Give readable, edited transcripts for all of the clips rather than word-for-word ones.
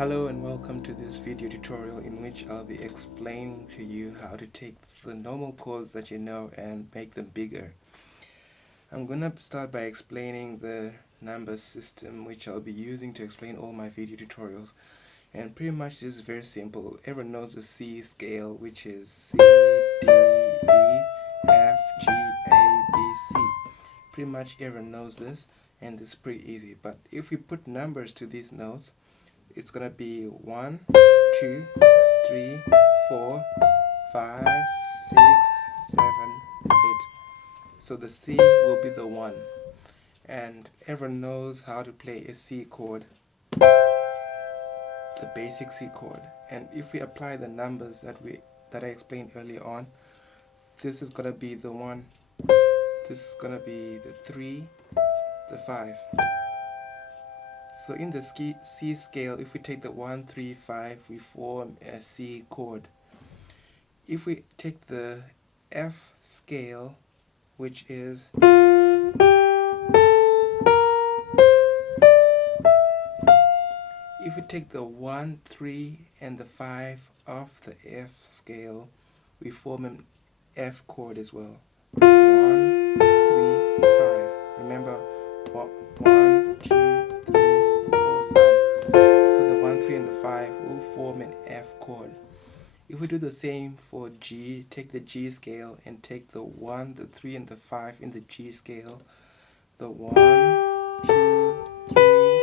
Hello and welcome to this video tutorial in which I'll be explaining to you how to take the normal chords that you know and make them bigger. I'm gonna start by explaining the number system which I'll be using to explain all my video tutorials, and pretty much this is very simple. Everyone knows the C scale, which is C, D, E, F, G, A, B, C. Pretty much everyone knows this and it's pretty easy, but if we put numbers to these notes, it's gonna be 1, 2, 3, 4, 5, 6, 7, 8. So the C will be the 1. And everyone knows how to play a C chord, the basic C chord. And if we apply the numbers that I explained earlier on, this is gonna be the 1, this is gonna be the 3, the 5. So in the C scale, if we take the 1, 3, 5, we form a C chord. If we take the F scale, which is if we take the 1, 3, and the 5 off the F scale, we form an F chord as well. 1, 3, 5. Remember, 1, 2, 3, 4, 5. So the 1, 3, and the 5 will form an F chord. If we do the same for G, take the G scale and take the 1, the 3, and the 5 in the G scale. The 1, 2, 3,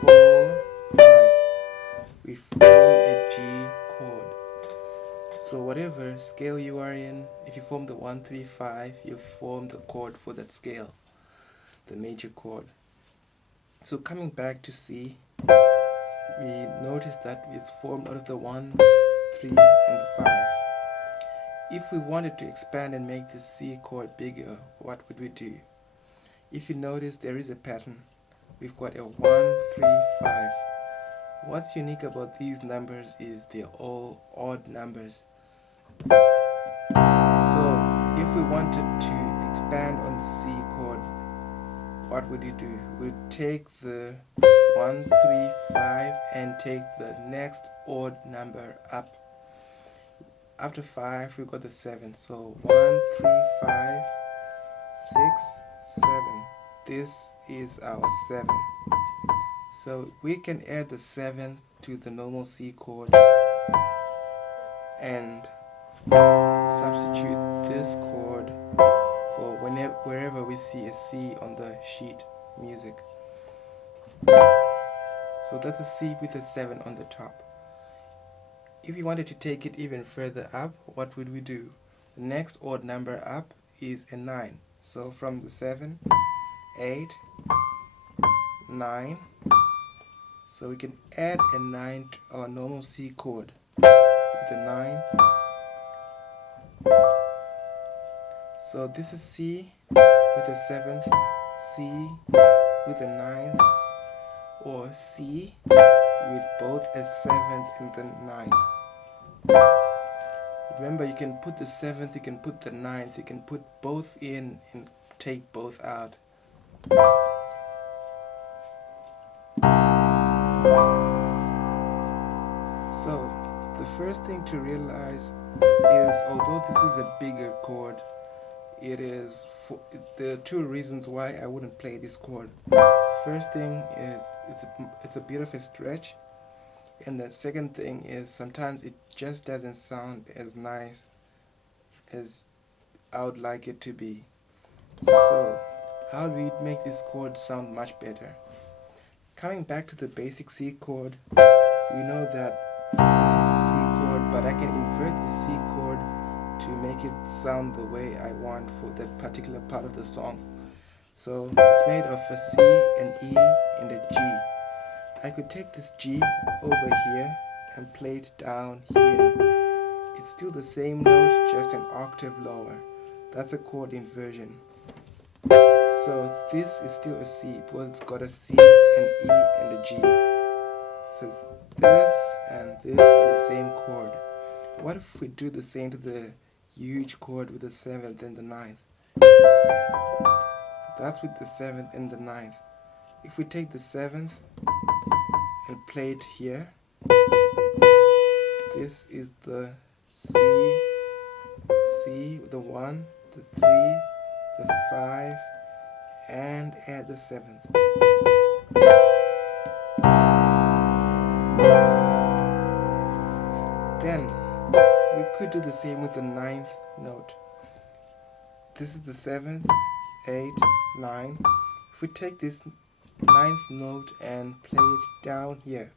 4, 5. We form a G chord. So whatever scale you are in, if you form the 1, 3, 5, you form the chord for that scale, the major chord. So coming back to C, we notice that it's formed out of the 1, 3, and the 5. If we wanted to expand and make the C chord bigger, what would we do? If you notice, there is a pattern. We've got a 1, 3, 5. What's unique about these numbers is they're all odd numbers. So if we wanted to expand on the C chord, what would you do? We'd take the 1, 3, 5 and take the next odd number up. After 5, we got the 7. So 1, 3, 5, 6, 7. This is our 7. So we can add the 7 to the normal C chord and substitute this chord for wherever we see a C on the sheet music. So that's a C with a 7 on the top. If we wanted to take it even further up, what would we do? The next odd number up is a 9. So from the 7, 8, 9. So we can add a 9 to our normal C chord with a 9. So this is C with a 7th, C with a 9th, or C with both a 7th and the 9th. Remember, you can put the 7th, you can put the 9th, you can put both in and take both out. So the first thing to realize is, although this is a bigger chord, there are two reasons why I wouldn't play this chord. First thing is it's a bit of a stretch, and the second thing is sometimes it just doesn't sound as nice as I would like it to be. So how do we make this chord sound much better? Coming back to the basic C chord, we know that this is a C chord, but I can invert the C chord to make it sound the way I want for that particular part of the song. So it's made of a C, an E, and a G. I could take this G over here and play it down here. It's still the same note, just an octave lower. That's a chord inversion. So this is still a C because it's got a C, an E, and a G. So it's this and this are the same chord. What if we do the same to the huge chord with the 7th and the 9th? That's with the 7th and the 9th. If we take the 7th and play it here, This is the C, the 1, the 3, the 5, and add the 7th. Then we could do the same with the 9th note. This is the 7th, 8, 9. If we take this 9th note and play it down here,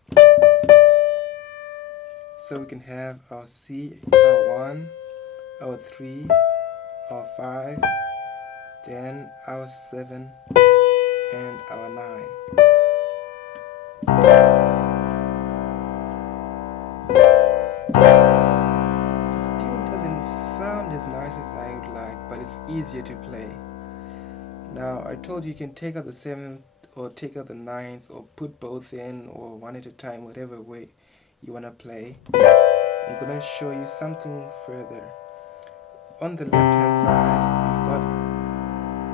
so we can have our C, our 1, our 3, our 5, then our 7, and our 9. It still doesn't sound as nice as I would like, but it's easier to play. Now, I told you can take out the 7th or take out the 9th or put both in or one at a time, whatever way you want to play. I'm going to show you something further. On the left hand side, we've got,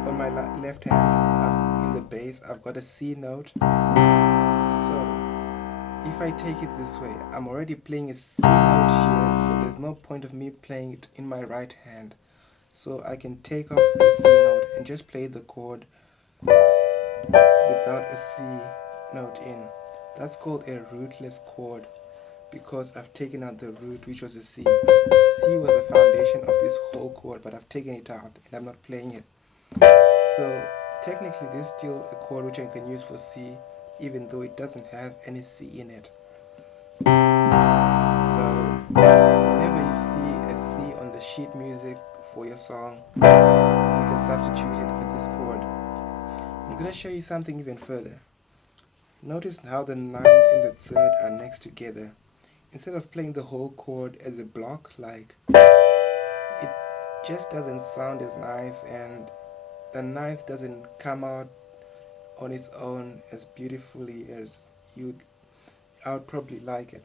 on my left hand in the bass, I've got a C note. So if I take it this way, I'm already playing a C note here, so there's no point of me playing it in my right hand. So I can take off the C note and just play the chord without a C note in. That's called a rootless chord, because I've taken out the root, which was a C. C was the foundation of this whole chord, but I've taken it out and I'm not playing it. So technically this is still a chord which I can use for C, even though it doesn't have any C in it. So whenever you see a C on the sheet music for your song, you can substitute it with this chord. I'm going to show you something even further. Notice how the 9th and the 3rd are next together. Instead of playing the whole chord as a block, like, it just doesn't sound as nice, and the 9th doesn't come out on its own as beautifully as I would probably like it.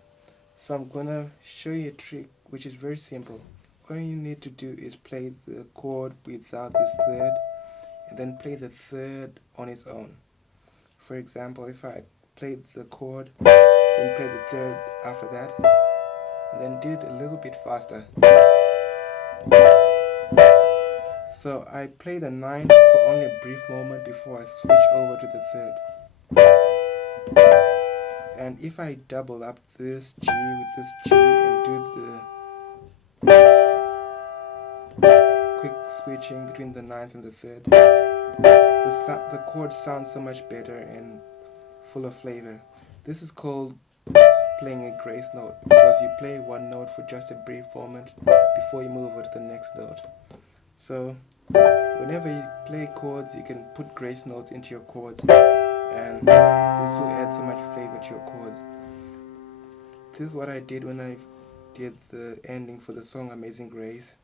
So I'm gonna show you a trick which is very simple. All you need to do is play the chord without this 3rd, and then play the 3rd on its own. For example, if I played the chord, then play the 3rd after that, and then did it a little bit faster. So I play the 9th for only a brief moment before I switch over to the 3rd. And if I double up this G with this G and do the quick switching between the 9th and the 3rd, the chord sounds so much better and full of flavor. This is called playing a grace note, because you play one note for just a brief moment before you move over to the next note. So whenever you play chords, you can put grace notes into your chords, and this will add so much flavor to your chords. This is what I did when I did the ending for the song Amazing Grace.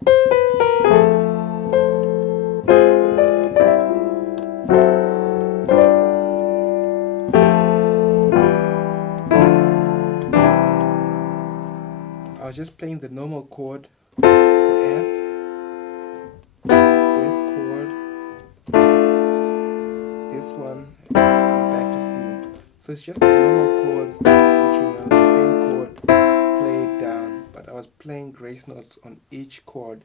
I was just playing the normal chord for F, this chord, this one, and back to C. So it's just the normal chords, which the same chord played down, but I was playing grace notes on each chord.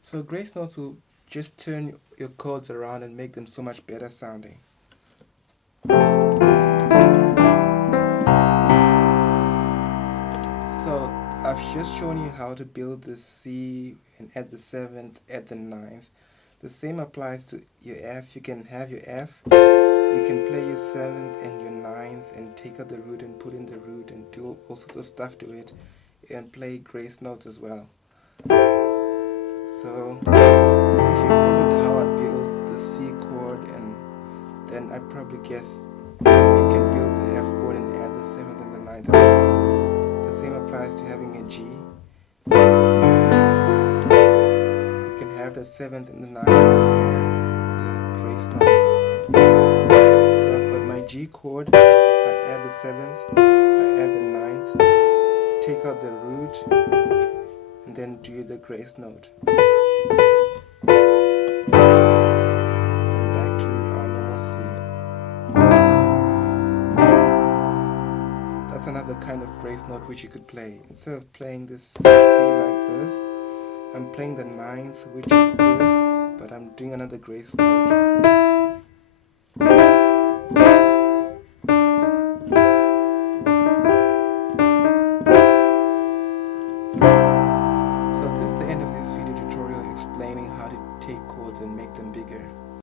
So grace notes will just turn your chords around and make them so much better sounding. So I've just shown you how to build the C and add the 7th, add the 9th. The same applies to your F. You can have your F, you can play your 7th and your 9th and take out the root and put in the root and do all sorts of stuff to it, and play grace notes as well. So if you followed how I built the C chord, and then I probably guess you can build the F chord and add the 7th and the 9th as well. The same applies to having a G. You can have the 7th and the 9th and the grace note. So I've got my G chord, I add the 7th, I add the 9th, take out the root, and then do the grace note. Then back to our normal C. That's another kind of grace note which you could play. Instead of playing this C like this, I'm playing the ninth, which is this, but I'm doing another grace note.